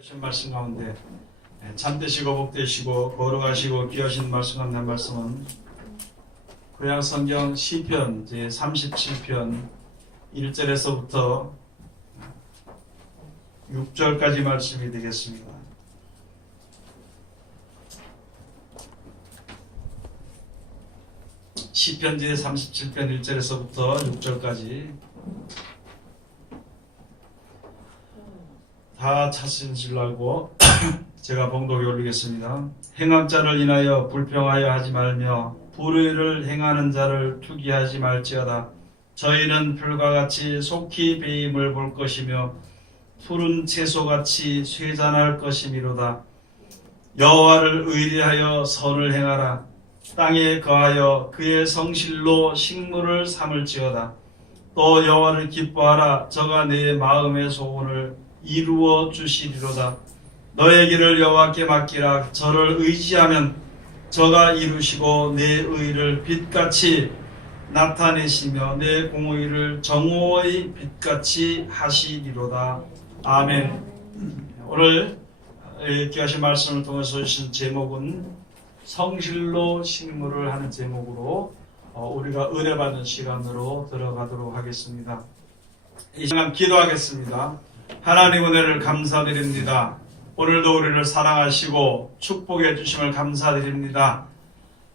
주신 말씀 가운데 참되시고 복되시고 거룩하시고 귀하신 말씀 가운데 한 말씀은 구약 성경 시편 제37편 1절에서부터 6절까지 말씀이 되겠습니다. 시편 제37편 1절에서부터 6절까지 다 찾으신 줄 알고 제가 봉독에 올리겠습니다. 행한 자를 인하여 불평하여 하지 말며 불의를 행하는 자를 투기하지 말지어다. 저희는 불과 같이 속히 배임을 볼 것이며 푸른 채소같이 쇠잔할 것이미로다. 여호와를 의리하여 선을 행하라. 땅에 거하여 그의 성실로 식물을 삼을지어다. 또 여호와를 기뻐하라. 저가 내 마음의 소원을 이루어 주시리로다. 너의 길을 여호와께 맡기라. 저를 의지하면 저가 이루시고 내 의를 빛같이 나타내시며 내 공의를 정오의 빛같이 하시리로다. 아멘. 오늘 귀하신 말씀을 통해서 주신 제목은 성실로 식물을 하는 제목으로 우리가 은혜 받는 시간으로 들어가도록 하겠습니다. 이 시간 기도하겠습니다. 하나님 은혜를 감사드립니다. 오늘도 우리를 사랑하시고 축복해 주심을 감사드립니다.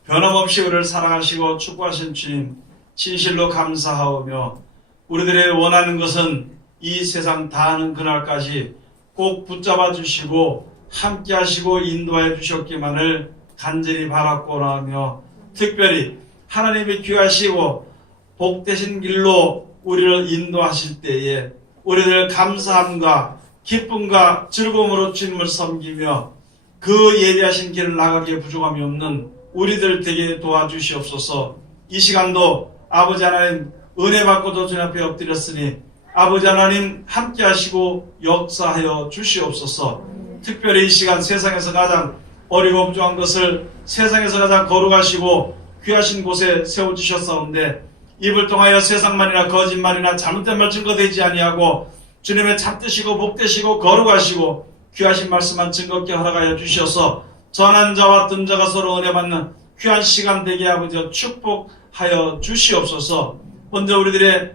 변함없이 우리를 사랑하시고 축복하신 주님 진실로 감사하오며 우리들의 원하는 것은 이 세상 다하는 그날까지 꼭 붙잡아 주시고 함께 하시고 인도해 주셨기만을 간절히 바랐고나 하며 특별히 하나님이 귀하시고 복되신 길로 우리를 인도하실 때에 우리들 감사함과 기쁨과 즐거움으로 주님을 섬기며 그 예리하신 길을 나가기에 부족함이 없는 우리들 되게 도와주시옵소서. 이 시간도 아버지 하나님 은혜 받고도 주님 앞에 엎드렸으니 아버지 하나님 함께 하시고 역사하여 주시옵소서. 특별히 이 시간 세상에서 가장 어리고 부족한 것을 세상에서 가장 거룩하시고 귀하신 곳에 세워주셨사온데 입을 통하여 세상만이나 거짓말이나 잘못된 말 증거되지 아니하고 주님의 참되시고 복되시고 거룩하시고 귀하신 말씀만 증거케 허락하여 주셔서 전한 자와 든 자가 서로 은혜 받는 귀한 시간 되게 아버지 축복하여 주시옵소서. 먼저 우리들의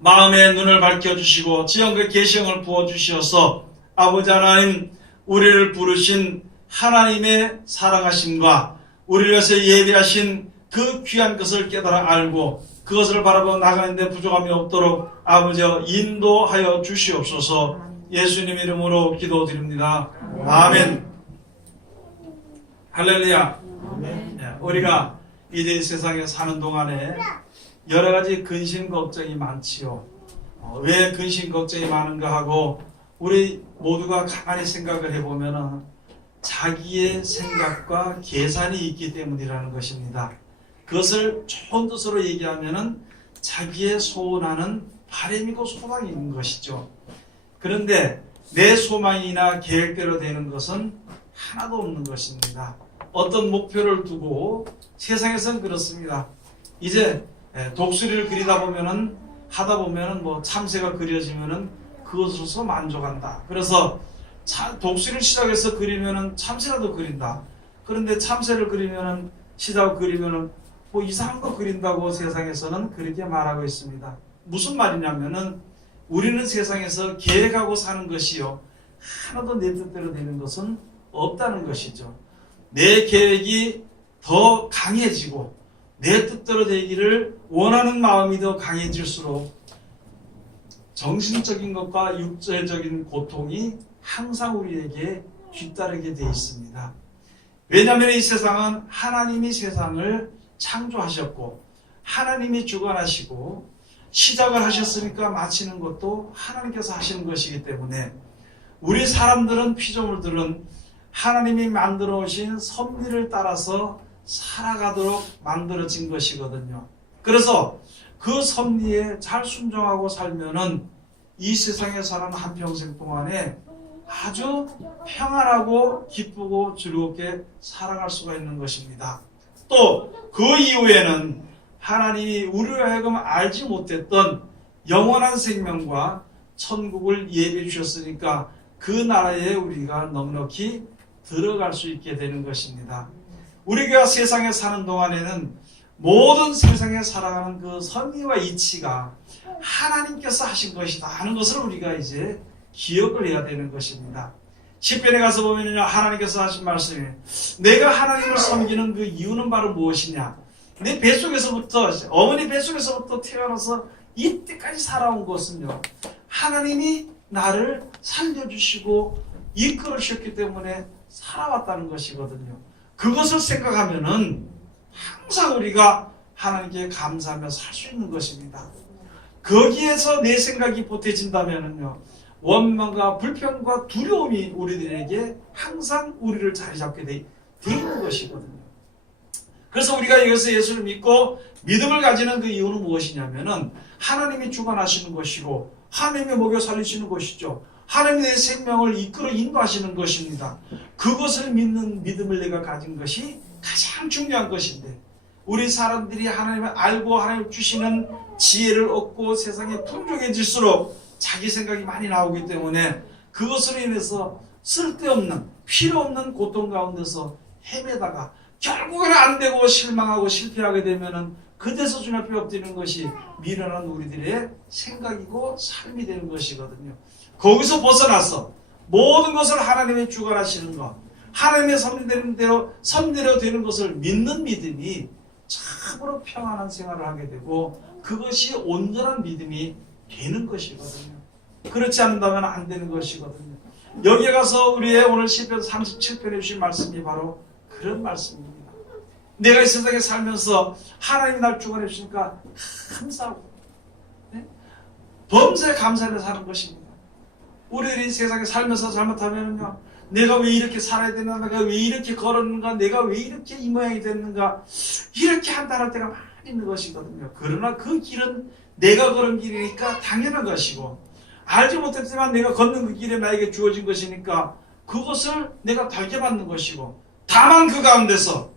마음의 눈을 밝혀주시고 지형의 계시형을 부어주시어서 아버지 하나님 우리를 부르신 하나님의 사랑하심과 우리를 위해서 예비하신 그 귀한 것을 깨달아 알고 그것을 바라보고 나가는데 부족함이 없도록 아버지 인도하여 주시옵소서. 예수님 이름으로 기도드립니다. 아멘. 할렐루야. 아멘. 우리가 이제 이 세상에 사는 동안에 여러 가지 근심 걱정이 많지요. 왜 근심 걱정이 많은가 하고 우리 모두가 가만히 생각을 해보면 자기의 생각과 계산이 있기 때문이라는 것입니다. 그것을 좋은 뜻으로 얘기하면 자기의 소원하는 바람이고 소망이 있는 것이죠. 그런데 내 소망이나 계획대로 되는 것은 하나도 없는 것입니다. 어떤 목표를 두고 세상에서는 그렇습니다. 이제 독수리를 그리다 보면은 하다 보면은 뭐 참새가 그려지면은 그것으로서 만족한다. 그래서 독수리를 시작해서 그리면은 참새라도 그린다. 그런데 참새를 그리면은 시작 그리면은 뭐 이상한 거 그린다고 세상에서는 그렇게 말하고 있습니다. 무슨 말이냐면은 우리는 세상에서 계획하고 사는 것이요 하나도 내 뜻대로 되는 것은 없다는 것이죠. 내 계획이 더 강해지고 내 뜻대로 되기를 원하는 마음이 더 강해질수록 정신적인 것과 육체적인 고통이 항상 우리에게 뒤따르게 되어 있습니다. 왜냐하면 이 세상은 하나님이 세상을 창조하셨고 하나님이 주관하시고 시작을 하셨으니까 마치는 것도 하나님께서 하시는 것이기 때문에 우리 사람들은 피조물들은 하나님이 만들어 오신 섭리를 따라서 살아가도록 만들어진 것이거든요. 그래서 그 섭리에 잘 순종하고 살면은 이 세상에 사는 한평생 동안에 아주 평안하고 기쁘고 즐겁게 살아갈 수가 있는 것입니다. 또 그 이후에는 하나님이 우리로 하여금 알지 못했던 영원한 생명과 천국을 예비해 주셨으니까 그 나라에 우리가 넉넉히 들어갈 수 있게 되는 것입니다. 우리가 세상에 사는 동안에는 모든 세상에 살아가는 그 섭리와 이치가 하나님께서 하신 것이다 하는 것을 우리가 이제 기억을 해야 되는 것입니다. 시편에 가서 보면요, 하나님께서 하신 말씀이 내가 하나님을 섬기는 그 이유는 바로 무엇이냐? 내 뱃속에서부터 어머니 뱃속에서부터 태어나서 이때까지 살아온 것은요, 하나님이 나를 살려주시고 이끌으셨기 때문에 살아왔다는 것이거든요. 그것을 생각하면은 항상 우리가 하나님께 감사하며 살 수 있는 것입니다. 거기에서 내 생각이 보태진다면은요, 원망과 불평과 두려움이 우리들에게 항상 우리를 자리 잡게 돼 있는 것이거든요. 그래서 우리가 여기서 예수를 믿고 믿음을 가지는 그 이유는 무엇이냐면은 하나님이 주관하시는 것이고 하나님이 먹여 살리시는 것이죠. 하나님의 내 생명을 이끌어 인도하시는 것입니다. 그것을 믿는 믿음을 내가 가진 것이 가장 중요한 것인데, 우리 사람들이 하나님을 알고 하나님 주시는 지혜를 얻고 세상에 풍족해질수록 자기 생각이 많이 나오기 때문에 그것으로 인해서 쓸데없는 필요없는 고통 가운데서 헤매다가 결국에는 안 되고 실망하고 실패하게 되면은 그때서 주님 앞에 엎드리는 것이 미련한 우리들의 생각이고 삶이 되는 것이거든요. 거기서 벗어나서 모든 것을 하나님의 주관하시는 것, 하나님의 섭리되는 대로 섭리대로 되는 것을 믿는 믿음이 참으로 평안한 생활을 하게 되고 그것이 온전한 믿음이 되는 것이거든요. 그렇지 않는다면 안 되는 것이거든요. 여기에 가서 우리의 오늘 시편 37편에 주신 말씀이 바로 그런 말씀입니다. 내가 이 세상에 살면서 하나님이 날 주관해 주시니까 감사하고, 네? 범사에 감사하며 사는 것입니다. 우리들이 세상에 살면서 잘못하면요, 내가 왜 이렇게 살아야 되나, 내가 왜 이렇게 걸었는가, 내가 왜 이렇게 이 모양이 됐는가, 이렇게 한탄할 때가 많이 있는 것이거든요. 그러나 그 길은 내가 걸은 길이니까 당연한 것이고, 알지 못했지만 내가 걷는 그 길에 나에게 주어진 것이니까 그것을 내가 달게 받는 것이고, 다만 그 가운데서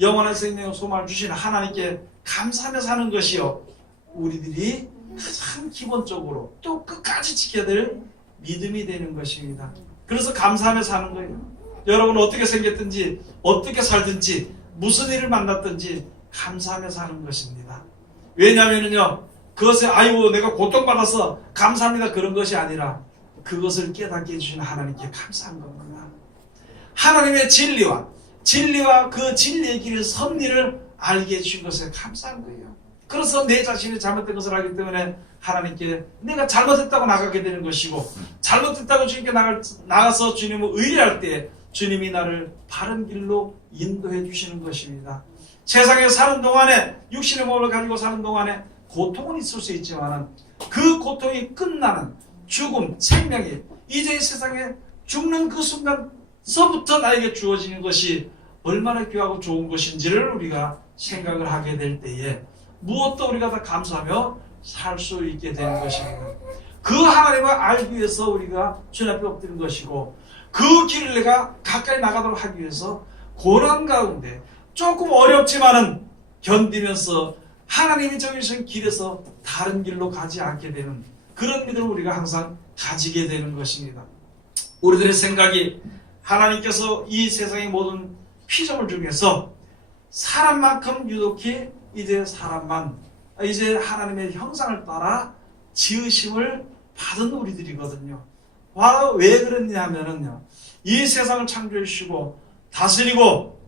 영원한 생명의 소망을 주시는 하나님께 감사하며 사는 것이요, 우리들이 가장 기본적으로 또 끝까지 지켜야 될 믿음이 되는 것입니다. 그래서 감사하며 사는 거예요. 여러분 어떻게 생겼든지 어떻게 살든지 무슨 일을 만났든지 감사하며 사는 것입니다. 왜냐하면요, 그것에 아이고 내가 고통받아서 감사합니다 그런 것이 아니라 그것을 깨닫게 해주신 하나님께 감사한 겁니다. 하나님의 진리와 그 진리의 길의 섭리를 알게 해주신 것에 감사한 거예요. 그래서 내 자신이 잘못된 것을 알기 때문에 하나님께 내가 잘못했다고 나가게 되는 것이고, 잘못했다고 주님께 나가서 주님을 의뢰할 때 주님이 나를 바른 길로 인도해 주시는 것입니다. 세상에 사는 동안에, 육신의 몸을 가지고 사는 동안에 고통은 있을 수 있지만 그 고통이 끝나는 죽음, 생명이 이제 이 세상에 죽는 그 순간서부터 나에게 주어지는 것이 얼마나 귀하고 좋은 것인지를 우리가 생각을 하게 될 때에 무엇도 우리가 다 감사하며 살 수 있게 되는 것입니다. 그 하나님을 알기 위해서 우리가 주님 앞에 엎드린 것이고, 그 길을 내가 가까이 나가도록 하기 위해서 고난 가운데 조금 어렵지만은 견디면서 하나님이 정해주신 길에서 다른 길로 가지 않게 되는 그런 믿음을 우리가 항상 가지게 되는 것입니다. 우리들의 생각이 하나님께서 이 세상의 모든 피조물 중에서 사람만큼 유독히 이제 하나님의 형상을 따라 지으심을 받은 우리들이거든요. 왜 그랬냐 하면은요, 이 세상을 창조해 주시고 다스리고,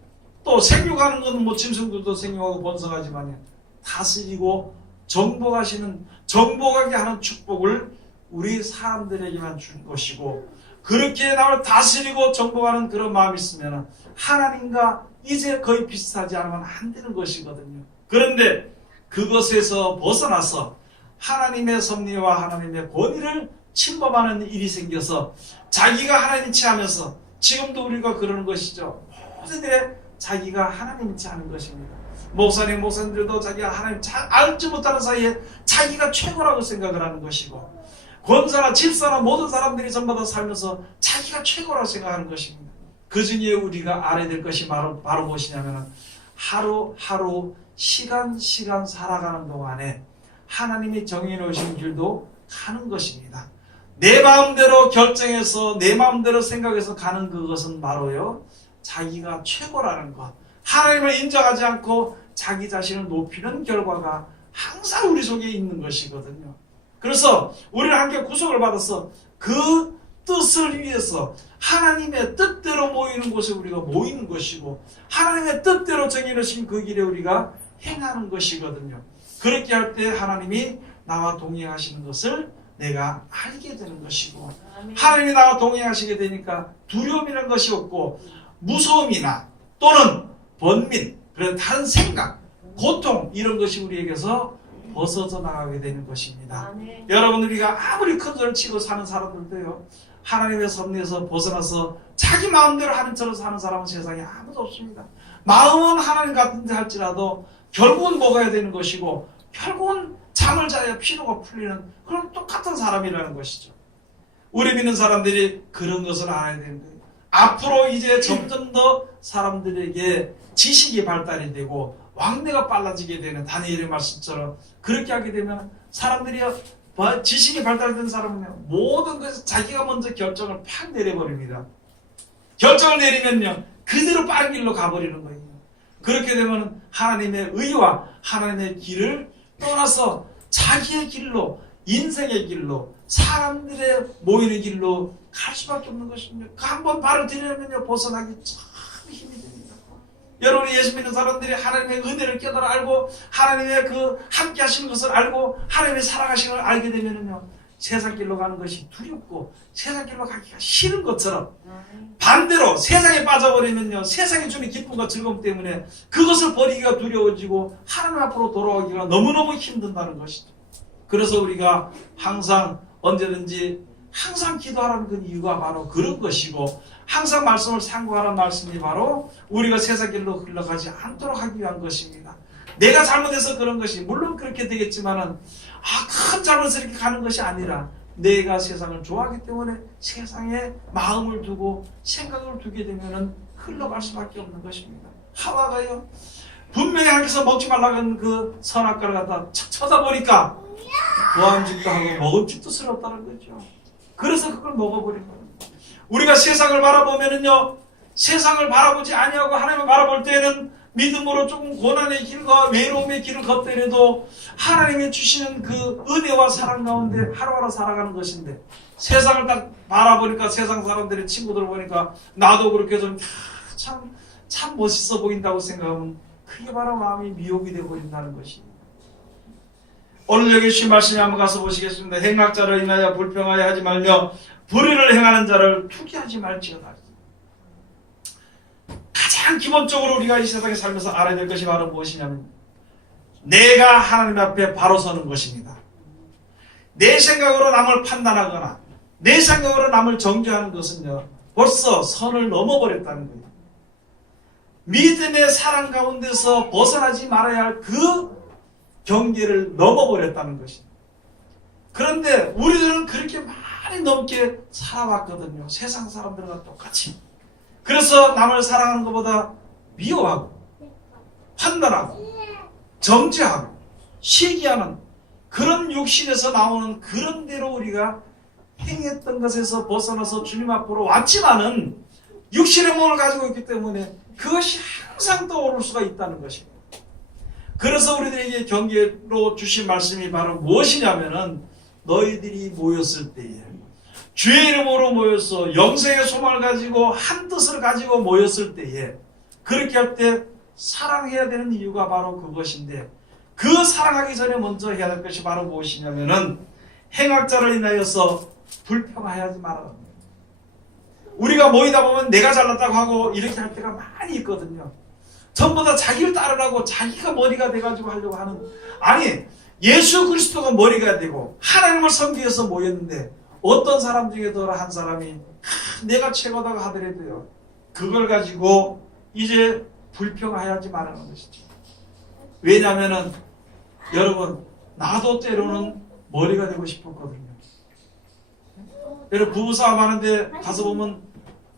또 생육하는 것은 뭐 짐승들도 생육하고 번성하지만 다스리고 정복하게 하는 축복을 우리 사람들에게만 준 것이고, 그렇게 나를 다스리고 정복하는 그런 마음이 있으면 하나님과 이제 거의 비슷하지 않으면 안 되는 것이거든요. 그런데 그것에서 벗어나서 하나님의 섭리와 하나님의 권위를 침범하는 일이 생겨서 자기가 하나님이치 하면서, 지금도 우리가 그러는 것이죠. 모두들의 자기가 하나님이치 하는 것입니다. 목사님들도 자기가 하나님 알지 못하는 사이에 자기가 최고라고 생각을 하는 것이고, 권사나 집사나 모든 사람들이 전부 다 살면서 자기가 최고라고 생각하는 것입니다. 그 중에 우리가 알아야 될 것이 바로 무엇이냐면, 하루하루 시간 살아가는 동안에 하나님이 정해놓으신 길도 가는 것입니다. 내 마음대로 결정해서 내 마음대로 생각해서 가는 그것은 바로요, 자기가 최고라는 것, 하나님을 인정하지 않고 자기 자신을 높이는 결과가 항상 우리 속에 있는 것이거든요. 그래서 우리는 함께 구속을 받아서 그 뜻을 위해서 하나님의 뜻대로 모이는 곳에 우리가 모이는 것이고, 하나님의 뜻대로 정해놓으신 그 길에 우리가 행하는 것이거든요. 그렇게 할 때 하나님이 나와 동행하시는 것을 내가 알게 되는 것이고, 하나님이 나와 동행하시게 되니까 두려움이라는 것이 없고, 무서움이나 또는 번민, 그런 다른 생각, 고통, 이런 것이 우리에게서 벗어져 나가게 되는 것입니다. 여러분, 우리가 아무리 큰 소리를 치고 사는 사람들도요, 하나님의 섭리에서 벗어나서 자기 마음대로 하는 처럼 사는 사람은 세상에 아무도 없습니다. 마음은 하나님 같은데 할지라도 결국은 먹어야 되는 것이고, 결국은 잠을 자야 피로가 풀리는 그런 똑같은 사람이라는 것이죠. 우리 믿는 사람들이 그런 것을 알아야 되는 거예요. 앞으로 이제 점점 더 사람들에게 지식이 발달이 되고 왕래가 빨라지게 되는 다니엘의 말씀처럼, 그렇게 하게 되면 사람들이 지식이 발달된 사람은 모든 것을 자기가 먼저 결정을 팍 내려버립니다. 결정을 내리면요, 그대로 빠른 길로 가버리는 거예요. 그렇게 되면 하나님의 의와 하나님의 길을 떠나서 자기의 길로, 인생의 길로, 사람들의 모이는 길로 갈 수밖에 없는 것입니다. 그 한번 발을 들이면요, 벗어나기 참 힘이 됩니다. 여러분이 예수 믿는 사람들이 하나님의 은혜를 깨달아 알고, 하나님의 그 함께 하시는 것을 알고, 하나님의 사랑하시는 걸 알게 되면요, 세상 길로 가는 것이 두렵고 세상 길로 가기가 싫은 것처럼, 반대로 세상에 빠져버리면요, 세상이 주는 기쁨과 즐거움 때문에 그것을 버리기가 두려워지고 하나님 앞으로 돌아오기가 너무너무 힘든다는 것이죠. 그래서 우리가 항상 언제든지 항상 기도하라는 그 이유가 바로 그런 것이고, 항상 말씀을 상고하라는 말씀이 바로 우리가 세상 길로 흘러가지 않도록 하기 위한 것입니다. 내가 잘못해서 그런 것이 물론 그렇게 되겠지만은, 큰 잘못을 이렇게 가는 것이 아니라 내가 세상을 좋아하기 때문에 세상에 마음을 두고 생각을 두게 되면은 흘러갈 수밖에 없는 것입니다. 하와가요, 분명히 하나님께서 먹지 말라고 한 그 선악과를 갖다 쳐다보니까 보암직도 하고 먹음직도스럽다는 거죠. 그래서 그걸 먹어버린 거예요. 우리가 세상을 바라보면은요, 세상을 바라보지 아니하고 하나님을 바라볼 때는 믿음으로 조금 고난의 길과 외로움의 길을 걷더라도 하나님이 주시는 그 은혜와 사랑 가운데 하루하루 살아가는 것인데, 세상을 딱 바라보니까 세상 사람들의 친구들 보니까 나도 그렇게 좀 참 멋있어 보인다고 생각하면 그게 바로 마음이 미혹이 되어버린다는 것입니다. 오늘 여기 주신 말씀에 한번 가서 보시겠습니다. 행악자를 인하여 불평하여 하지 말며 불의를 행하는 자를 투기하지 말지어다. 가장 기본적으로 우리가 이 세상에 살면서 알아야 될 것이 바로 무엇이냐면, 내가 하나님 앞에 바로 서는 것입니다. 내 생각으로 남을 판단하거나 내 생각으로 남을 정죄하는 것은요, 벌써 선을 넘어버렸다는 거예요. 믿음의 사랑 가운데서 벗어나지 말아야 할 그 경계를 넘어버렸다는 것입니다. 그런데 우리들은 그렇게 많이 넘게 살아왔거든요. 세상 사람들과 똑같이. 그래서 남을 사랑하는 것보다 미워하고 판단하고 정죄하고 시기하는 그런 육신에서 나오는 그런 대로 우리가 행했던 것에서 벗어나서 주님 앞으로 왔지만은 육신의 몸을 가지고 있기 때문에 그것이 항상 떠오를 수가 있다는 것입니다. 그래서 우리들에게 경계로 주신 말씀이 바로 무엇이냐면은, 너희들이 모였을 때에, 주의 이름으로 모여서 영생의 소망을 가지고 한 뜻을 가지고 모였을 때에, 그렇게 할 때 사랑해야 되는 이유가 바로 그것인데, 그 사랑하기 전에 먼저 해야 될 것이 바로 무엇이냐면은, 행악자를 인하여서 불평하지 말아라. 우리가 모이다 보면 내가 잘났다고 하고 이렇게 할 때가 많이 있거든요. 전부 다 자기를 따르라고 자기가 머리가 돼가지고 하려고 하는, 아니, 예수 그리스도가 머리가 되고 하나님을 섬기기 위해서 모였는데, 어떤 사람 중에도 한 사람이 내가 최고다고 하더라도요, 그걸 가지고 이제 불평하지 말라는 것이죠. 왜냐하면은 여러분, 나도 때로는 머리가 되고 싶었거든요. 여러분, 부부싸움 하는데 가서 보면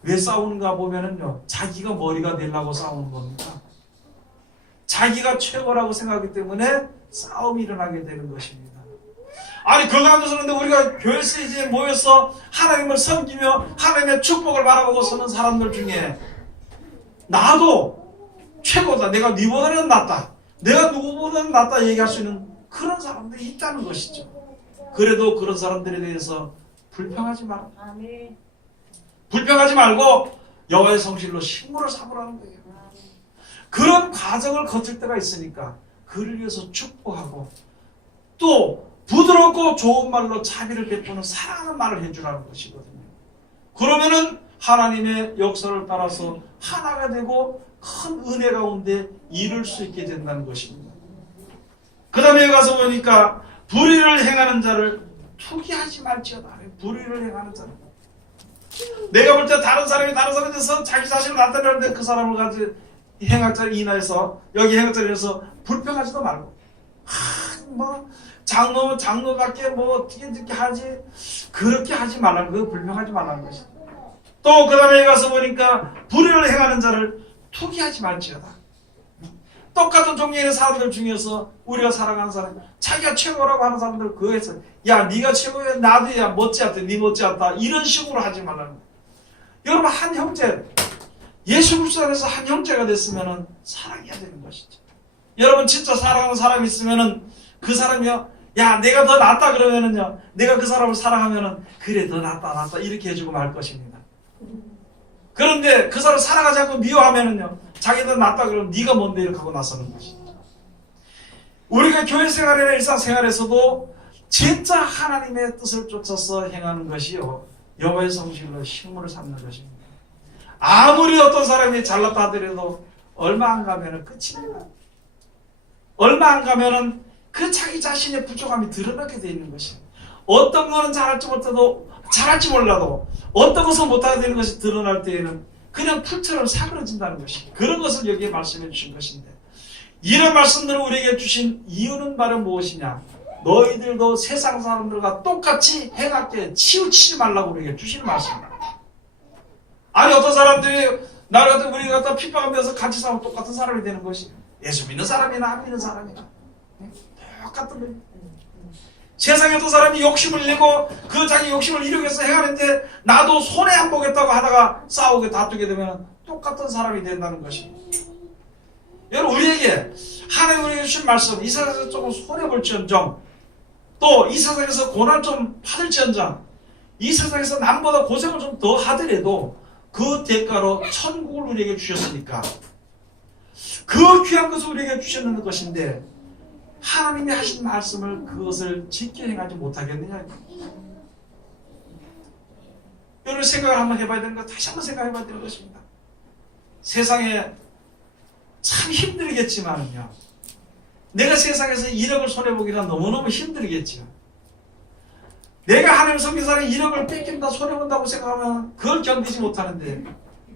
왜 싸우는가 보면은요, 자기가 머리가 되려고 싸우는 겁니다. 자기가 최고라고 생각하기 때문에 싸움이 일어나게 되는 것입니다. 아니 그 가운데서는 우리가 교회에서 이제 모여서 하나님을 섬기며 하나님의 축복을 바라보고 서는 사람들 중에 나도 최고다, 내가 니보다는 낫다, 내가 누구보다는 낫다 얘기할 수 있는 그런 사람들이 있다는 것이죠. 그래도 그런 사람들에 대해서 불평하지 말고, 불평하지 말고 여호와의 성실로 식물을 삼으라는 거예요. 그런 과정을 거칠 때가 있으니까 그를 위해서 축복하고 또 부드럽고 좋은 말로 자비를 베푸는 사랑하는 말을 해주라는 것이거든요. 그러면은 하나님의 역사를 따라서 하나가 되고 큰 은혜 가운데 이룰 수 있게 된다는 것입니다. 그 다음에 가서 보니까 불의를 행하는 자를 투기하지 말지어다. 불의를 행하는 자를. 내가 볼 때 다른 사람에 대해서 자기 자신을 나타내는데 그 사람을 가지고 행악자를 인하여서 여기 행악자를 해서 불평하지도 말고 뭐 장로밖에 뭐 어떻게 하지, 그렇게 하지 말라는 거, 불평하지 말라는 것이. 또 그 다음에 가서 보니까 불의를 행하는 자를 투기하지 말지어다. 똑같은 종류의 사람들 중에서 우리가 사랑하는 사람, 자기가 최고라고 하는 사람들 그거에서 야 네가 최고야, 나도 야 못지않다, 네 못지않다, 이런 식으로 하지 말라는 거예요. 여러분, 한 형제, 예수 그리스도 안에서 한 형제가 됐으면 사랑해야 되는 것이죠. 여러분 진짜 사랑하는 사람이 있으면은 그 사람이요, 야 내가 더 낫다 그러면은요, 내가 그 사람을 사랑하면은 그래 더 낫다 이렇게 해주고 말 것입니다. 그런데 그 사람을 사랑하지 않고 미워하면은요, 자기 더 낫다 그러면 네가 뭔데 이렇게 하고 나서는 것이죠. 우리가 교회 생활이나 일상생활에서도 진짜 하나님의 뜻을 쫓아서 행하는 것이요, 여호와의 성실로 식물을 삼는 것입니다. 아무리 어떤 사람이 잘났다 하더라도 얼마 안 가면은 끝입니다. 얼마 안 가면은 그 자기 자신의 부족함이 드러나게 되어 있는 것입니다. 어떤 거는 잘할지 몰라도 어떤 것은 못하게 되는 것이 드러날 때에는 그냥 풀처럼 사그러진다는 것입니다. 그런 것을 여기에 말씀해 주신 것인데, 이런 말씀들을 우리에게 주신 이유는 바로 무엇이냐? 너희들도 세상 사람들과 똑같이 행하게 치우치지 말라고 우리에게 주시는 말씀입니다. 아니 어떤 사람들이 나를 갖다 우리 갖다 핍박하면서 같이 살면 똑같은 사람이 되는 것이, 예수 믿는 사람이나 안 믿는 사람이나 똑같은 거예요. 세상에 어떤 사람이 욕심을 내고 그 자기 욕심을 이루기 위해서 행하는데 나도 손해 안 보겠다고 하다가 싸우게 다투게 되면 똑같은 사람이 된다는 것입니다. 여러분, 우리에게 하나님 우리에게 주신 말씀, 이 세상에서 조금 손해볼지언정, 또 이 세상에서 고난 좀 받을지언정, 이 세상에서 남보다 고생을 좀 더 하더라도 그 대가로 천국을 우리에게 주셨으니까 그 귀한 것을 우리에게 주셨는 것인데, 하나님이 하신 말씀을 그것을 지켜 행하지 못하겠느냐. 여러분 생각을 한번 해봐야 되는 것, 다시 한번 생각해봐야 되는 것입니다. 세상에 참 힘들겠지만요, 내가 세상에서 1억을 손해보기란 너무너무 힘들겠죠. 내가 하나님 섬긴 사람이 1억을 뺏긴다, 손해본다고 생각하면 그걸 견디지 못하는데,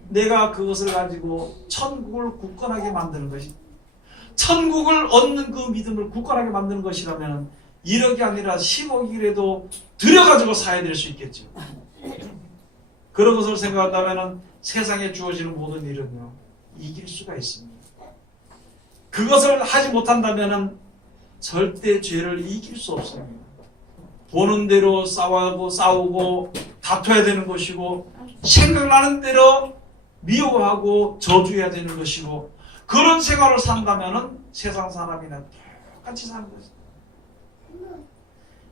내가 그것을 가지고 천국을 굳건하게 만드는 것이, 천국을 얻는 그 믿음을 굳건하게 만드는 것이라면 1억이 아니라 10억이라도 들여가지고 사야 될 수 있겠죠. 그런 것을 생각한다면 세상에 주어지는 모든 일은요, 이길 수가 있습니다. 그것을 하지 못한다면 절대 죄를 이길 수 없습니다. 보는 대로 싸우고 다퉈야 되는 것이고, 생각나는 대로 미워하고 저주해야 되는 것이고, 그런 생활을 산다면 세상 사람이나 똑같이 사는 것입니다.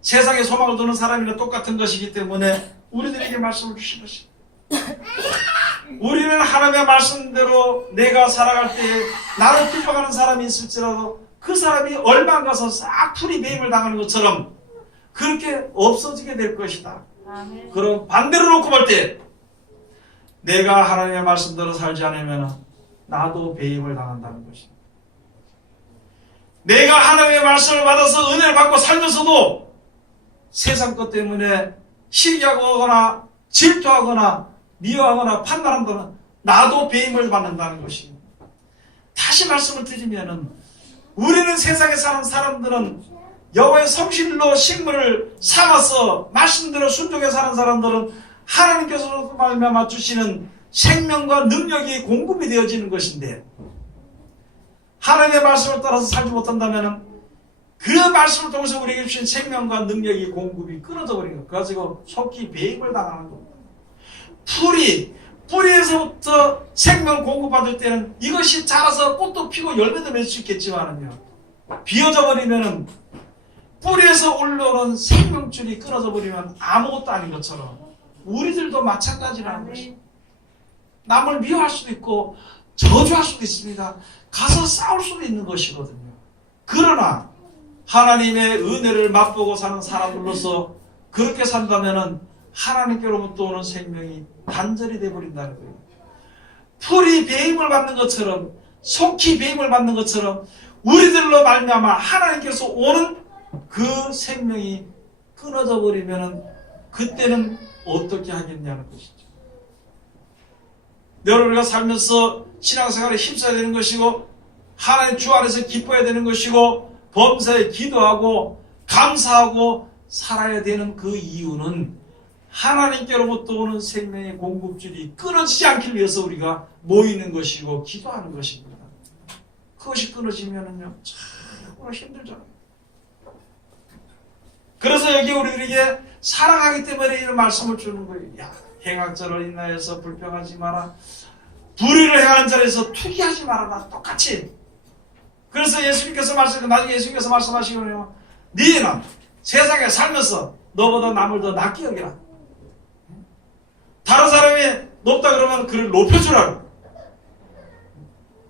세상에 소망을 두는 사람이나 똑같은 것이기 때문에 우리들에게 말씀을 주신 것입니다. 우리는 하나님의 말씀대로 내가 살아갈 때 나를 핍박하는 사람이 있을지라도 그 사람이 얼마 안 가서 싹 풀이 매임을 당하는 것처럼 그렇게 없어지게 될 것이다. 아멘. 그럼 반대로 놓고 볼 때 내가 하나님의 말씀대로 살지 않으면 나도 배임을 당한다는 것입니다. 내가 하나님의 말씀을 받아서 은혜를 받고 살면서도 세상 것 때문에 시기하거나 질투하거나 미워하거나 판단한다면 나도 배임을 받는다는 것입니다. 다시 말씀을 드리면은, 우리는 세상에 사는 사람들은 여호와의 성실로 식물을 삼아서 말씀대로 순종해 사는 사람들은 하나님께서 말미암아 주시는 생명과 능력이 공급이 되어지는 것인데, 하나님의 말씀을 따라서 살지 못한다면 그 말씀을 통해서 우리에게 주신 생명과 능력이 공급이 끊어져 버린 것. 그래가지고 속히 배임을 당하는 겁니다. 뿌리에서부터 생명 공급받을 때는 이것이 자라서 꽃도 피고 열매도 맺을 수 있겠지만은요, 비어져 버리면은 뿌리에서 올라오는 생명줄이 끊어져 버리면 아무것도 아닌 것처럼 우리들도 마찬가지라는 것입니다. 남을 미워할 수도 있고 저주할 수도 있습니다. 가서 싸울 수도 있는 것이거든요. 그러나 하나님의 은혜를 맛보고 사는 사람들로서 그렇게 산다면은 하나님께로부터 오는 생명이 단절이 되어버린다는 거예요. 풀이 배임을 받는 것처럼, 속히 배임을 받는 것처럼 우리들로 말미암아 하나님께서 오는 그 생명이 끊어져 버리면은 그때는 어떻게 하겠냐는 것이죠. 우리가 살면서 신앙생활에 힘써야 되는 것이고, 하나님 주 안에서 기뻐해야 되는 것이고, 범사에 기도하고 감사하고 살아야 되는 그 이유는 하나님께로부터 오는 생명의 공급줄이 끊어지지 않기 위해서 우리가 모이는 것이고 기도하는 것입니다. 그것이 끊어지면은요, 참 힘들잖아요. 그래서 여기 우리에게 사랑하기 때문에 이런 말씀을 주는 거예요. 야, 행악자를 인하여서 불평하지 마라. 불의를 행하는 자리에서 투기하지 마라. 똑같이. 그래서 예수님께서 나중에 예수님께서 말씀하시거든요. 너희는 세상에 살면서 너보다 남을 더 낫게 여기라. 다른 사람이 높다 그러면 그를 높여주라고.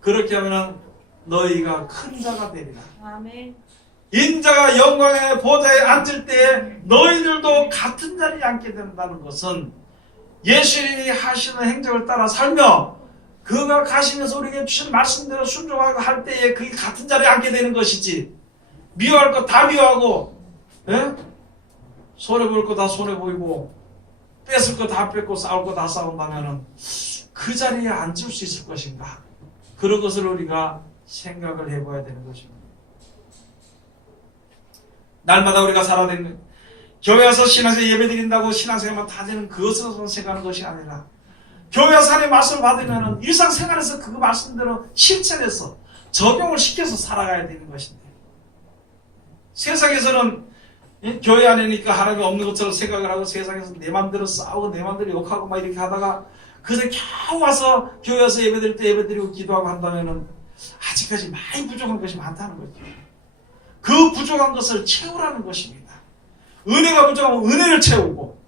그렇게 하면 너희가 큰 자가 되리라. 아멘. 인자가 영광의 보좌에 앉을 때 너희들도 같은 자리에 앉게 된다는 것은 예수님이 하시는 행적을 따라 살며 그가 가시면서 우리에게 주신 말씀대로 순종하고 할 때에 그게 같은 자리에 앉게 되는 것이지, 미워할 거 다 미워하고, 예? 손해볼 거 다 손해보이고 뺏을 거 다 뺏고 싸울 거 다 싸운다면 그 자리에 앉을 수 있을 것인가? 그런 것을 우리가 생각을 해봐야 되는 것입니다. 날마다 우리가 살아야 되는, 교회 와서 신앙생활 예배 드린다고 신앙생활만 다 되는 그것으로 생각하는 것이 아니라, 교회 와서 하나님의 말씀을 받으면 일상생활에서 그 말씀대로 실천해서 적용을 시켜서 살아가야 되는 것인데, 세상에서는 교회 안에니까 하나님이 없는 것처럼 생각을 하고 세상에서 내 맘대로 싸우고 내 맘대로 욕하고 막 이렇게 하다가 그래서 겨우 와서 교회 와서 예배 드릴 때 예배 드리고 기도하고 한다면은 아직까지 많이 부족한 것이 많다는 거죠. 그 부족한 것을 채우라는 것입니다. 은혜가 부족하면 은혜를 채우고,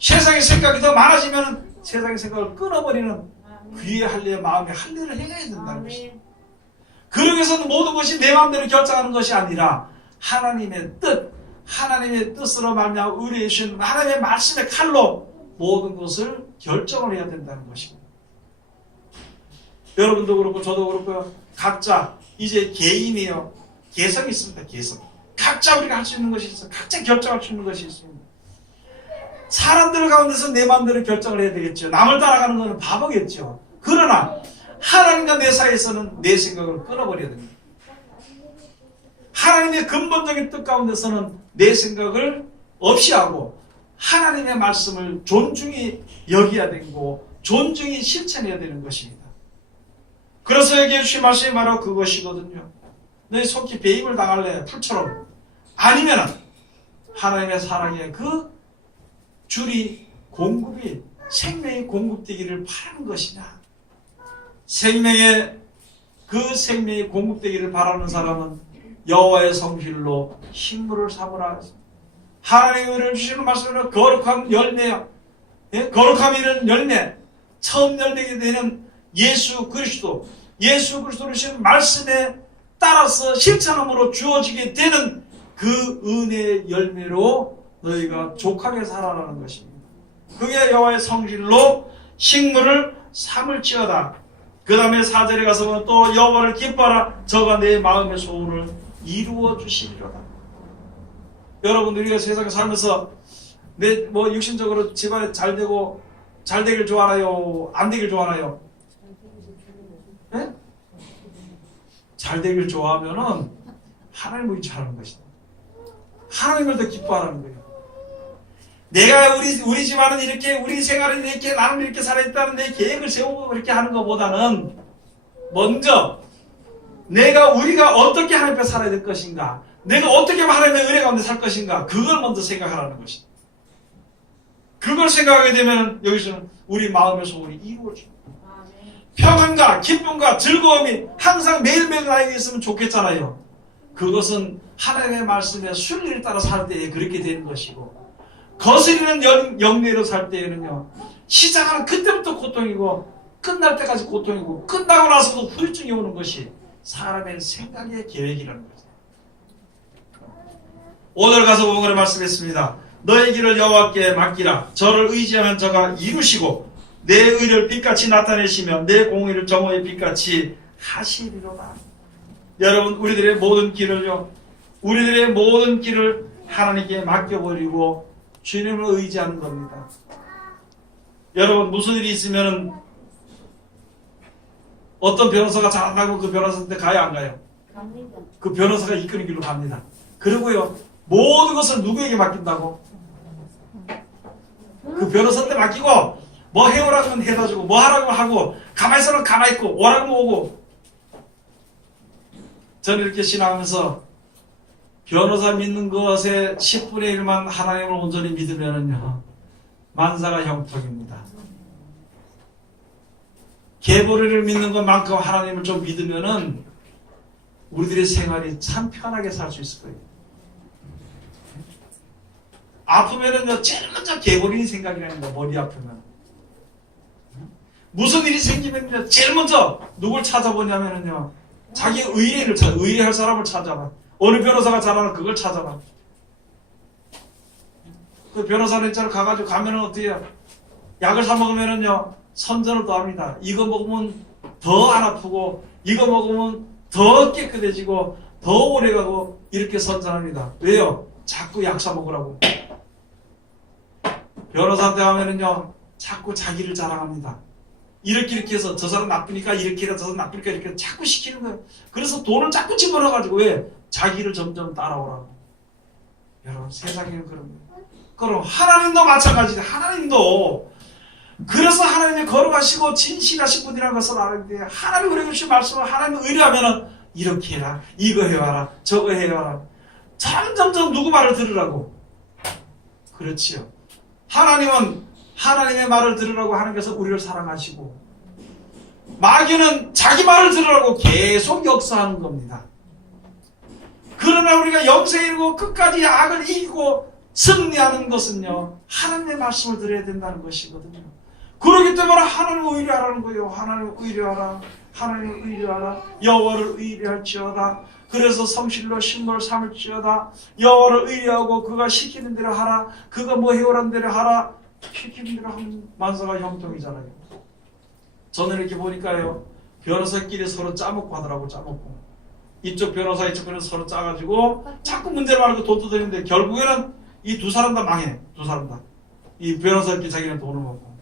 세상의 생각이 더 많아지면 세상의 생각을 끊어버리는 귀의 할례, 마음의 할례를 해야 된다는 것입니다. 그러기 위해서는 모든 것이 내 마음대로 결정하는 것이 아니라 하나님의 뜻, 하나님의 뜻으로 말미암아 의뢰해 주신 하나님의 말씀의 칼로 모든 것을 결정을 해야 된다는 것입니다. 여러분도 그렇고 저도 그렇고요. 각자 이제 개인이요, 개성이 있습니다. 개성. 각자 우리가 할 수 있는 것이 있어요. 각자 결정할 수 있는 것이 있습니다. 사람들 가운데서 내 마음대로 결정을 해야 되겠죠. 남을 따라가는 것은 바보겠죠. 그러나 하나님과 내 사이에서는 내 생각을 끊어버려야 됩니다. 하나님의 근본적인 뜻 가운데서는 내 생각을 없이 하고 하나님의 말씀을 존중히 여겨야 되고 존중히 실천해야 되는 것입니다. 그래서 여기에 주신 말씀이 바로 그것이거든요. 너희 속히 배임을 당할래? 풀처럼. 아니면 하나님의 사랑의 그 줄이 공급이, 생명이 공급되기를 바라는 것이냐. 생명의 그 생명이 공급되기를 바라는 사람은 여호와의 성실로 식물을 삼으라. 하나님의 은혜를 주시는 말씀으로 거룩한 열매요. 예? 거룩함이 이런 열매, 처음 열매게 되는 예수 그리스도를 주시는 말씀에 따라서 실천함으로 주어지게 되는 그 은혜의 열매로 너희가 족하게 살아라는 것입니다. 그게 여호와의 성실로 식물을 삼을지어다. 그 다음에 4절에 가서 또 여호와를 기뻐하라. 저가 내 마음의 소원을 이루어 주시리로다. 여러분, 우리가 세상에 살면서 내 육신적으로 집안에 잘 되길 좋아하나요? 안 되길 좋아하나요? 네? 잘 되길 좋아하면은 하나님을 잘하는 것이다. 하나님을 더 기뻐하라는 거예요. 내가 우리 집안은 이렇게, 우리 생활은 이렇게, 나는 이렇게 살아있다는 내 계획을 세우고 그렇게 하는 것보다는 먼저 우리가 어떻게 하나님 앞에 살아야 될 것인가, 내가 어떻게 하면 하나님의 은혜 가운데 살 것인가? 그걸 먼저 생각하라는 것입니다. 그걸 생각하게 되면 여기서는 우리 마음의 소원이 이루어집니다. 평안과 기쁨과 즐거움이 항상 매일매일 나에게 있으면 좋겠잖아요. 그것은 하나님의 말씀에 순리를 따라 살 때에 그렇게 되는 것이고, 거스리는 영리로 살 때에는요, 시작하는 그때부터 고통이고 끝날 때까지 고통이고 끝나고 나서도 후유증이 오는 것이 사람의 생각의 계획이라는 거죠. 오늘 가서 보면 말씀했습니다. 너의 길을 여호와께 맡기라. 저를 의지하면 저가 이루시고 내 의를 빛같이 나타내시며 내 공의를 정오의 빛같이 하시리로다. 여러분, 우리들의 모든 길을요, 우리들의 모든 길을 하나님께 맡겨버리고 주님을 의지하는 겁니다. 여러분, 무슨 일이 있으면 어떤 변호사가 잘한다고 그 변호사한테 가요, 안 가요? 갑니다. 그 변호사가 이끄는 길로 갑니다. 그리고요, 모든 것을 누구에게 맡긴다고? 그 변호사한테 맡기고, 뭐 해오라고 하면 해다 주고, 뭐 하라고 하고, 가만히 있으면 가만히 있고, 오라고 하면 오고. 저는 이렇게 신앙하면서 변호사 믿는 것의 10분의 1만 하나님을 온전히 믿으면은요, 만사가 형통입니다. 개보리를 믿는 것만큼 하나님을 좀 믿으면은 우리들의 생활이 참 편하게 살 수 있을 거예요. 아프면은요, 제일 먼저 개보리 생각이 납니다. 머리 아프면. 무슨 일이 생기면요, 제일 먼저 누굴 찾아보냐면은요, 자기 의뢰를 찾아, 의뢰할 사람을 찾아봐. 어느 변호사가 잘하나 그걸 찾아봐. 그 변호사는 있잖아, 가가지고 가면은 어떻게 해요? 약을 사 먹으면은요, 선전을 더 합니다. 이거 먹으면 더 안 아프고, 이거 먹으면 더 깨끗해지고, 더 오래 가고, 이렇게 선전합니다. 왜요? 자꾸 약 사 먹으라고. 변호사한테 가면은요, 자꾸 자기를 자랑합니다. 이렇게 해서 저 사람 나쁘니까 이렇게 해라, 저 사람 나쁘니까 이렇게 자꾸 시키는 거예요. 그래서 돈을 자꾸 집어넣어가지고, 왜? 자기를 점점 따라오라고. 여러분, 세상에는 그런 거예요. 그럼 하나님도 마찬가지다. 하나님도. 그래서 하나님이 거룩하시고 진실하신 분이라는 것을 아는데, 하나님이 우리에게 주신 말씀을 하나님을 의뢰하면은 이렇게 해라, 이거 해와라, 저거 해와라. 점점점 누구 말을 들으라고. 그렇지요. 하나님은 하나님의 말을 들으라고 하나님께서 우리를 사랑하시고, 마귀는 자기 말을 들으라고 계속 역사하는 겁니다. 그러나 우리가 영생에 이르고 끝까지 악을 이기고 승리하는 것은요, 하나님의 말씀을 들어야 된다는 것이거든요. 그렇기 때문에 하나님을 의뢰하라는 거예요. 하나님을 의뢰하라, 하나님을 의뢰하라, 여호와를 의뢰할지어다. 그래서 성실로 신물을 삼을지어다. 여호와를 의뢰하고 그가 시키는 대로 하라. 그가 뭐 해오라는 대로 하라. 시키는 대로 하면 만사가 형통이잖아요. 저는 이렇게 보니까요, 변호사끼리 서로 짜먹고 하더라고. 짜먹고, 이쪽 변호사 이쪽 변호사 서로 짜가지고 자꾸 문제를 말고 돈 뜯어내는데 결국에는 이 두 사람 다 망해. 두 사람 다. 이 변호사끼리 자기는 돈을 먹고.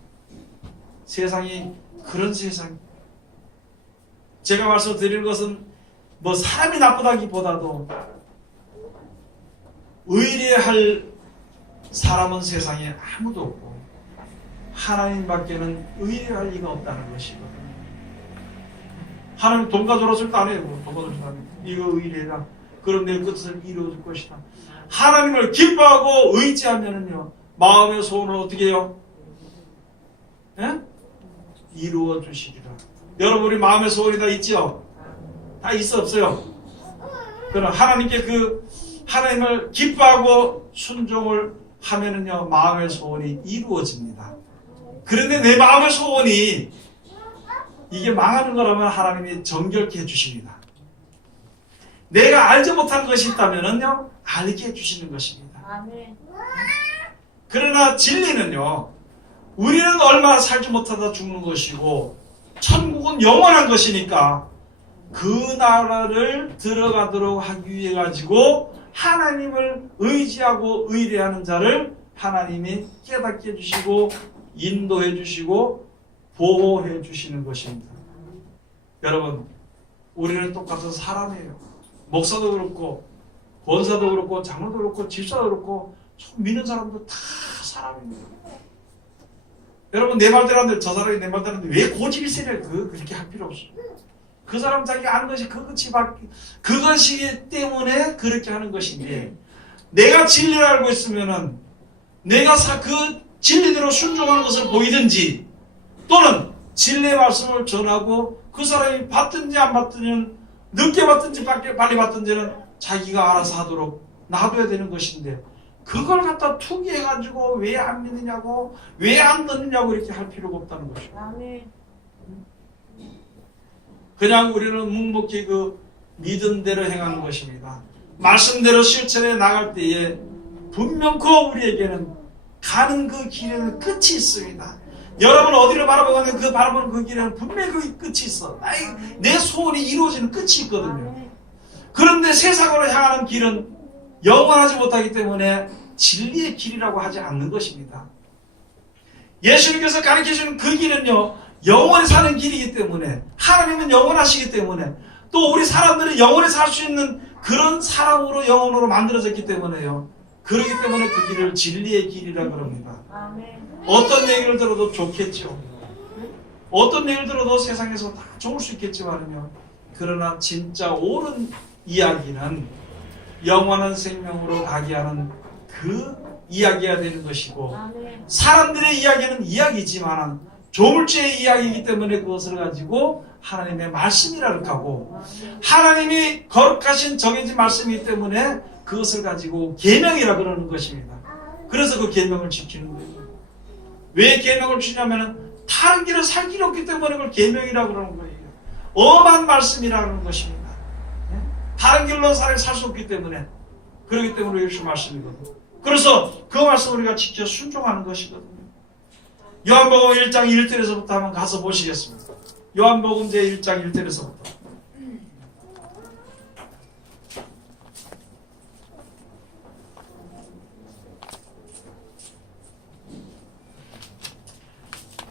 세상이 그런 세상. 제가 말씀드리는 것은 뭐 사람이 나쁘다기보다도 의뢰할 사람은 세상에 아무도 없고 하나님밖에는 의뢰할 리가 없다는 것이거든요. 하나님 돈 가져라 줄 때 안 해요. 돈 가져라 줄 때 안 해요. 이거 의뢰해라. 그럼 내 끝을 이루어줄 것이다. 하나님을 기뻐하고 의지하면은요, 마음의 소원을 어떻게 해요? 예? 이루어 주시리라. 여러분, 우리 마음의 소원이 다 있죠? 다 있어 없어요? 그럼 하나님께 그 하나님을 기뻐하고 순종을 하면은요, 마음의 소원이 이루어집니다. 그런데 내 마음의 소원이 이게 망하는 거라면 하나님이 정결케 해주십니다. 내가 알지 못한 것이 있다면은요, 알게 해주시는 것입니다. 그러나 진리는요, 우리는 얼마 살지 못하다 죽는 것이고 천국은 영원한 것이니까 그 나라를 들어가도록 하기 위해 가지고 하나님을 의지하고 의뢰하는 자를 하나님이 깨닫게 해주시고 인도해 주시고 보호해 주시는 것입니다. 여러분, 우리는 똑같은 사람이에요. 목사도 그렇고 권사도 그렇고 장로도 그렇고 집사도 그렇고 믿는 사람도 다 사람입니다. 여러분, 내 말대로 하는데 저 사람이 내 말대로 하는데 왜 고집이 세냐, 그렇게 할 필요 없어요. 그 사람 자기가 아는 것이 그것이기 때문에 그렇게 하는 것인데, 내가 진리를 알고 있으면은 내가 그 진리대로 순종하는 것을 보이든지, 또는 진리의 말씀을 전하고 그 사람이 받든지 안 받든지, 늦게 받든지 빨리 받든지는 자기가 알아서 하도록 놔둬야 되는 것인데, 그걸 갖다 투기해가지고 왜 안 믿느냐고, 왜 안 듣느냐고 이렇게 할 필요가 없다는 것이죠. 그냥 우리는 묵묵히 그 믿음대로 행하는 것입니다. 말씀대로 실천해 나갈 때에 분명코 우리에게는 가는 그 길에는 끝이 있습니다. 여러분 어디를 바라보면 그 바라보는 그 길에는 분명히 그 끝이 있어. 내 소원이 이루어지는 끝이 있거든요. 그런데 세상으로 향하는 길은 영원하지 못하기 때문에 진리의 길이라고 하지 않는 것입니다. 예수님께서 가르쳐주는 그 길은요, 영원히 사는 길이기 때문에, 하나님은 영원하시기 때문에, 또 우리 사람들은 영원히 살 수 있는 그런 사람으로 영혼으로 만들어졌기 때문에요. 그렇기 때문에 그 길을 진리의 길이라 그럽니다. 어떤 얘기를 들어도 좋겠죠. 어떤 얘기를 들어도 세상에서 다 좋을 수 있겠지만요, 그러나 진짜 옳은 이야기는 영원한 생명으로 가게 하는 그 이야기가 되는 것이고, 사람들의 이야기는 이야기지만 조물주의 이야기이기 때문에 그것을 가지고 하나님의 말씀이라고 하고, 하나님이 거룩하신 정해진 말씀이기 때문에 그것을 가지고 계명이라 그러는 것입니다. 그래서 그 계명을 지키는 거예요. 왜 계명을 주냐면은 다른 길을 살 길이 없기 때문에 그걸 계명이라 그러는 거예요. 엄한 말씀이라 그러는 것입니다. 다른 길로 살 수 없기 때문에, 그렇기 때문에 예수 말씀이거든요. 그래서 그 말씀을 우리가 지켜 순종하는 것이거든요. 요한복음 1장 1절에서부터 한번 가서 보시겠습니다. 요한복음 제1장 1절에서부터.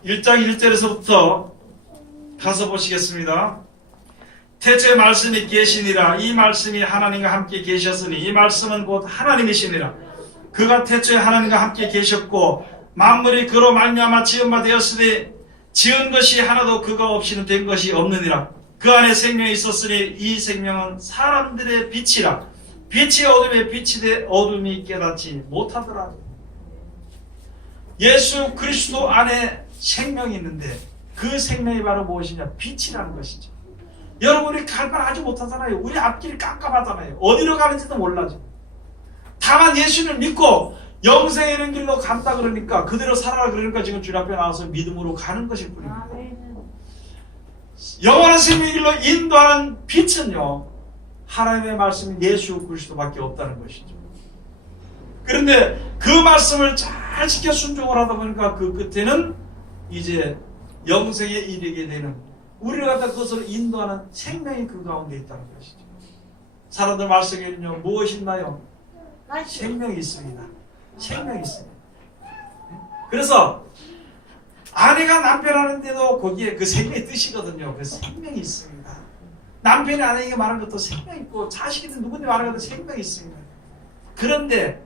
(1장 1절에서부터) 가서 보시겠습니다. 태초에 말씀이 계시니라. 이 말씀이 하나님과 함께 계셨으니 이 말씀은 곧 하나님이시니라. 그가 태초에 하나님과 함께 계셨고 만물이 그로 말미암아 지은 바 되었으니 지은 것이 하나도 그가 없이는 된 것이 없느니라. 그 안에 생명이 있었으니 이 생명은 사람들의 빛이라. 빛이 어둠에 빛이 돼 어둠이 깨닫지 못하더라. 예수 그리스도 안에 생명이 있는데 그 생명이 바로 무엇이냐? 빛이라는 것이죠. 여러분이 갈 말 하지 못하잖아요. 우리 앞길이 깜깜하잖아요. 어디로 가는지도 몰라죠. 다만 예수를 믿고 영생에 있는 길로 간다 그러니까, 그대로 살아라 그러니까 지금 주님 앞에 나와서 믿음으로 가는 것일 뿐입니다. 영원한 생명의 길로 인도하는 빛은요, 하나님의 말씀인 예수 그리스도밖에 없다는 것이죠. 그런데 그 말씀을 잘 지켜 순종을 하다 보니까 그 끝에는 이제 영생에 이르게 되는, 우리를 갖다 그것을 인도하는 생명이 그 가운데 있다는 것이죠. 사람들 말씀에는요, 무엇이 있나요? 생명이 있습니다. 생명이 있습니다. 그래서 아내가 남편 하는데도 거기에 그 생명의 뜻이거든요. 그 생명이 있습니다. 남편이 아내에게 말하는 것도 생명이 있고, 자식이든 누구든지 말하는 것도 생명이 있습니다. 그런데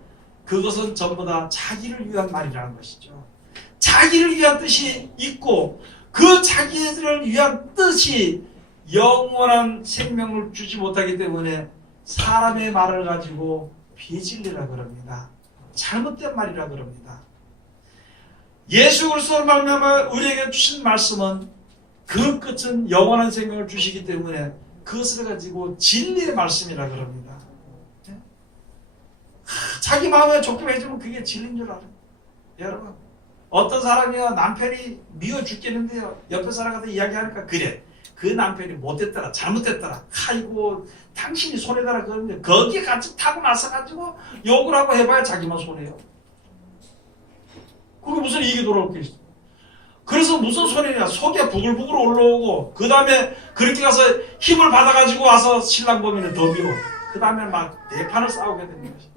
그것은 전부 다 자기를 위한 말이라는 것이죠. 자기를 위한 뜻이 있고, 그 자기들을 위한 뜻이 영원한 생명을 주지 못하기 때문에 사람의 말을 가지고 비진리라 그럽니다. 잘못된 말이라 그럽니다. 예수 그리스도를 말미암아 우리에게 주신 말씀은 그 끝은 영원한 생명을 주시기 때문에 그것을 가지고 진리의 말씀이라 그럽니다. 자기 마음에 좋게 해주면 그게 진리인 줄 알아요. 여러분, 어떤 사람이요, 남편이 미워 죽겠는데요, 옆에 사람한테 이야기하니까, 그래, 그 남편이 못됐더라, 잘못됐더라, 아이고 당신이 손해다라 그러는데 거기에 같이 타고 나서 가지고 욕을 하고 해봐야 자기만 손해요. 그게 무슨 이익이 돌아올 게 있어. 그래서 무슨 손해냐, 속에 부글부글 올라오고, 그 다음에 그렇게 가서 힘을 받아가지고 와서 신랑 보면 더 미워. 그 다음에 막 대판을 싸우게 되는 것이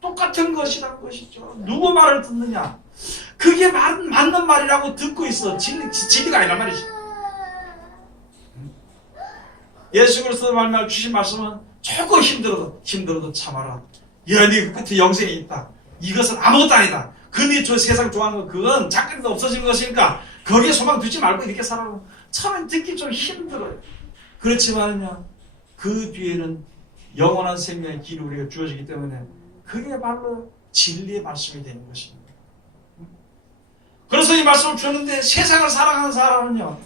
똑같은 것이라는 것이죠. 누구 말을 듣느냐, 그게 맞는 말이라고 듣고 있어. 진리가 아니란 말이지. 예수 그리스도 말미암아 주신 말씀은 조금 힘들어도 참아라. 야, 네 끝에 영생이 있다. 이것은 아무것도 아니다. 근데 저 세상 좋아하는 거, 그건 잠깐도 없어지는 것이니까 거기에 소망 두지 말고 이렇게 살아라. 처음엔 듣기 좀 힘들어요. 그렇지만요, 그 뒤에는 영원한 생명의 길이 우리가 주어지기 때문에 그게 바로 진리의 말씀이 되는 것입니다. 그래서 이 말씀을 주는데 세상을 살아가는 사람은요,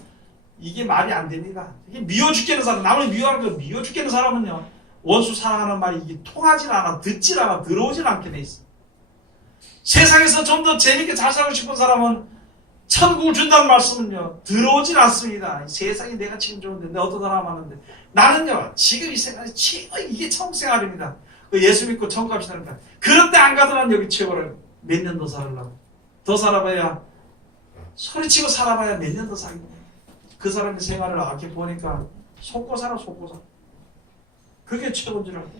이게 말이 안 됩니다. 이게 미워 죽겠는 사람, 남을 미워하는 거 미워 죽겠는 사람은요, 원수 사랑하는 말이 이게 통하질 않아, 듣질 않아, 들어오질 않게 돼 있어. 세상에서 좀 더 재밌게 잘 살고 싶은 사람은 천국을 준다는 말씀은요, 들어오질 않습니다. 세상이 내가 지금 좋은데, 내 어떤 사람 하는데, 나는요, 지금 이 생활이 이게 천국 생활입니다. 예수 믿고 천국 갑시다니까. 그런데 안 가더란 여기 최고를 몇 년 더 살으려고. 더 살아봐야, 소리치고 살아봐야 몇 년 더 살고. 그 사람의 생활을 이렇게 보니까 속고 살아, 속고 살아. 그게 최고인 줄 알고.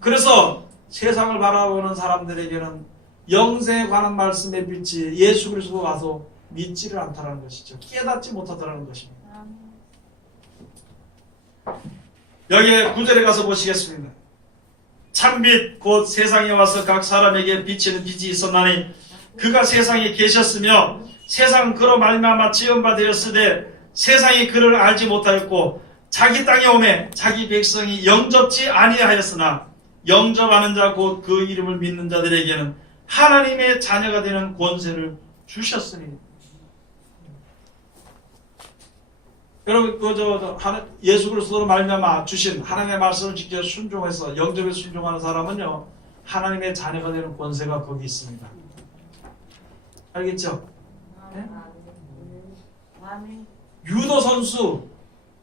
그래서 세상을 바라보는 사람들에게는 영생에 관한 말씀의 빛이 예수 그리스도 와서 믿지를 않다는 것이죠. 깨닫지 못하다는 것입니다. 여기에 9절에 가서 보시겠습니다. 참빛 곧 세상에 와서 각 사람에게 비치는 빛이 있었나니 그가 세상에 계셨으며 세상은 그로 말미암아 지은 바 되었으되 세상이 그를 알지 못하였고 자기 땅에 오매 자기 백성이 영접지 아니하였으나 영접하는 자 곧 그 이름을 믿는 자들에게는 하나님의 자녀가 되는 권세를 주셨으니. 여러분 예수 그리스도로 말미암아 주신 하나님의 말씀을 직접 순종해서 영접에 순종하는 사람은요, 하나님의 자녀가 되는 권세가 거기 있습니다. 알겠죠? 네? 유도 선수,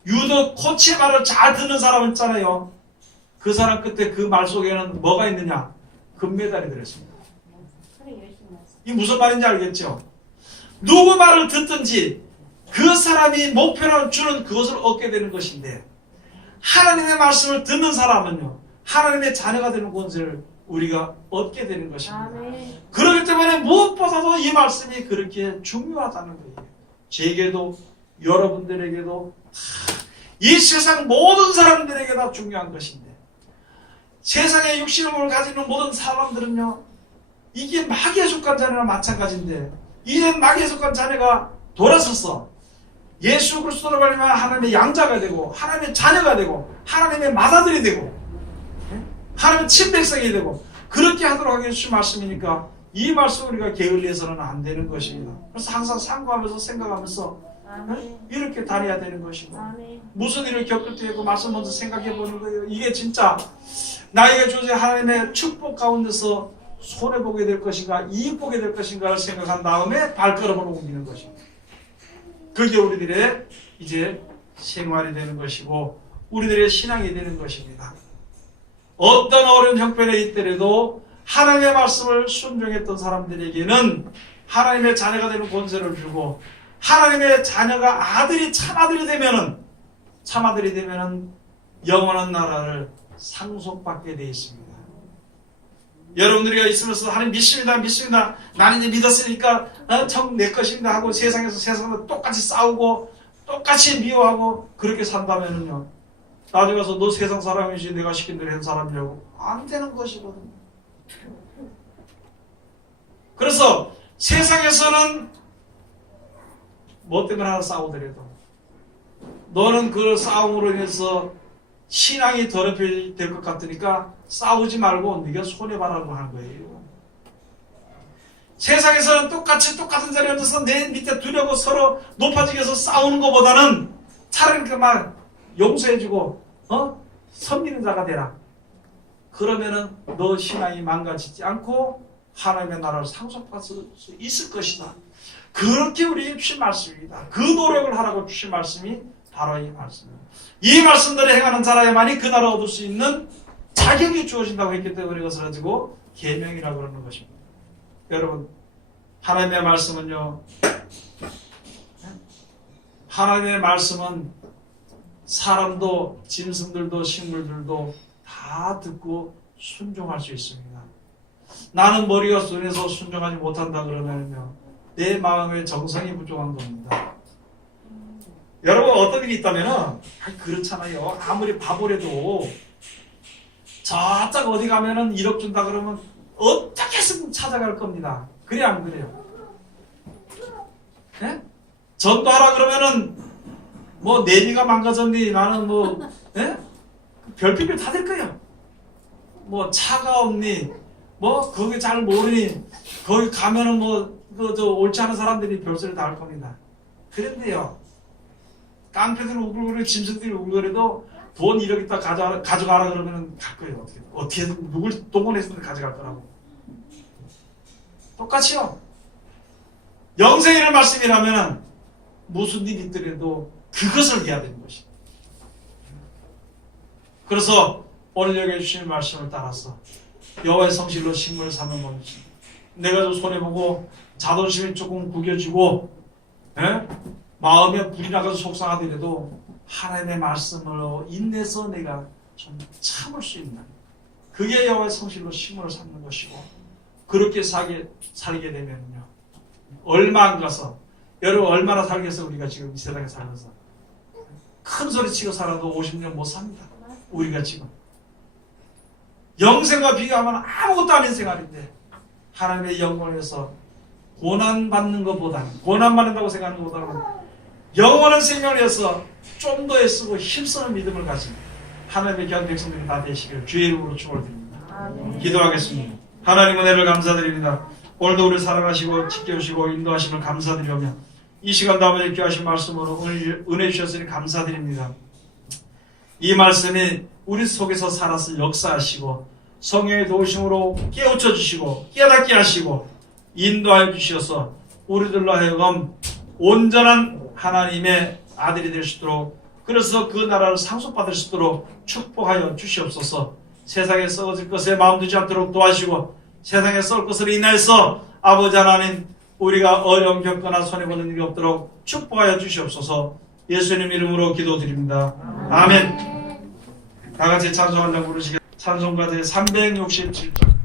유도 코치의 말을 잘 듣는 사람 있잖아요. 그 사람 끝에 그 말 속에는 뭐가 있느냐? 금메달이 들었습니다. 이 무슨 말인지 알겠죠? 누구 말을 듣든지 그 사람이 목표로 주는 그것을 얻게 되는 것인데, 하나님의 말씀을 듣는 사람은요, 하나님의 자녀가 되는 권세를 우리가 얻게 되는 것입니다. 그렇기 때문에 무엇보다도 이 말씀이 그렇게 중요하다는 거예요. 제게도 여러분들에게도 이 세상 모든 사람들에게 다 중요한 것인데, 세상에 육신의 몸을 가지는 모든 사람들은요, 이게 마귀에 속한 자녀나 마찬가지인데, 이제 마귀에 속한 자녀가 돌아섰어. 예수 그리스도로 말미암아 하나님의 양자가 되고 하나님의 자녀가 되고 하나님의 맏아들이 되고 하나님의 친백성이 되고 그렇게 하도록 하게 해주신 말씀이니까 이 말씀을 우리가 게을리해서는 안 되는 것입니다. 그래서 항상 상고하면서 생각하면서 이렇게 다녀야 되는 것이고, 무슨 일을 겪을 때 그 말씀 먼저 생각해 보는 거예요. 이게 진짜 나에게 주어진 하나님의 축복 가운데서 손해보게 될 것인가 이익 보게 될 것인가를 생각한 다음에 발걸음을 옮기는 것입니다. 그게 우리들의 이제 생활이 되는 것이고 우리들의 신앙이 되는 것입니다. 어떤 어려운 형편에 있더라도 하나님의 말씀을 순종했던 사람들에게는 하나님의 자녀가 되는 권세를 주고, 하나님의 자녀가 참아들이 되면은 영원한 나라를 상속받게 되어 있습니다. 여러분들이 있으면서 하나님 믿습니다. 나는 이제 믿었으니까 천국 내 것입니다 하고 세상에서 똑같이 싸우고 똑같이 미워하고 그렇게 산다면은요, 나중에 가서 너 세상 사람이지 내가 시킨 대로 한 사람이라고 안 되는 것이거든요. 그래서 세상에서는 뭐 때문에 하나 싸우더라도 너는 그 싸움으로 인해서 신앙이 더럽혀질 것 같으니까 싸우지 말고 네가 손해봐라고 하는 거예요. 세상에서는 똑같은 자리에 앉아서 내 밑에 두려고 서로 높아지게 해서 싸우는 것보다는 차라리 막 용서해주고 섬기는 자가 되라. 그러면은 너 신앙이 망가지지 않고 하나님의 나라를 상속받을 수 있을 것이다. 그렇게 우리에게 주신 말씀입니다. 그 노력을 하라고 주신 말씀이 바로 이 말씀입니다. 이 말씀대로 행하는 자라야만이 그 나라 얻을 수 있는 자격이 주어진다고 했기 때문에 이것을 가지고 계명이라고 그러는 것입니다. 여러분, 하나님의 말씀은요, 하나님의 말씀은 사람도 짐승들도 식물들도 다 듣고 순종할 수 있습니다. 나는 머리가 둔해서 순종하지 못한다 그러면요, 내 마음의 정성이 부족한 겁니다. 여러분, 어떤 일이 있다면은 그렇잖아요. 아무리 바보래도 저쪽 어디 가면은 1억 준다 그러면 어떻게 해서든 찾아갈 겁니다. 그래 안 그래요? 네? 전도하라 그러면은 뭐 내비가 망가졌니? 나는 뭐 예? 별빛을 다 될 거예요. 뭐 차가 없니? 뭐 거기 잘 모르니? 거기 가면은 뭐 저 옳지 않은 사람들이 별소리 다 할 겁니다. 그런데요, 깡패들 우글우글 짐승들이 우글거려도 돈 1억 있다 가져가라 그러면 갈 거예요. 어떻게 누굴 동원해서든 가져갈 거라고. 똑같이요. 영생이라는 말씀이라면 무슨 일이 있더라도 그것을 해야 되는 것입니다. 그래서 오늘 여기 주신 말씀을 따라서 여호와의 성실로 식물을 삼는 것입니다. 내가 좀 손해보고 자존심이 조금 구겨지고 마음에 불이 나가서 속상하더라도 하나님의 말씀으로 인내서 내가 좀 참을 수 있는 그게 여호와의 성실로 식물을 삼는 것이고 그렇게 살게 되면요 얼마 안 가서 여러분 얼마나 살겠어 우리가 지금 이 세상에 살면서 큰 소리 치고 살아도 50년 못 삽니다. 우리가 지금 영생과 비교하면 아무것도 아닌 생활인데 하나님의 영광을 위해서 고난받는 것보다는 고난받는다고 생각하는 것보다는 영원한 생명을 위해서 좀 더 애쓰고 힘쓰는 믿음을 가진 하나님의 귀한 백성들이 다 되시길 주의 이름으로 축원드립니다. 기도하겠습니다. 하나님 은혜를 감사드립니다. 오늘도 우리를 사랑하시고 지켜주시고 인도하심을 감사드리며 이 시간도 아버지 귀하신 말씀으로 은혜 주셨으니 감사드립니다. 이 말씀이 우리 속에서 살아서 역사하시고 성령의 도우심으로 깨우쳐 주시고 깨닫게 하시고 인도하여 주셔서 우리들로 하여금 온전한 하나님의 아들이 될 수 있도록 그래서 그 나라를 상속받을 수 있도록 축복하여 주시옵소서. 세상에 썩어질 것에 마음 두지 않도록 도와주시고 세상에 썩을 것으로 인하여서 아버지 하나님 우리가 어려움 겪거나 손해보는 일이 없도록 축복하여 주시옵소서. 예수님 이름으로 기도드립니다. 아멘. 다같이 찬송 한 장 부르시겠습니다. 찬송가 제 367장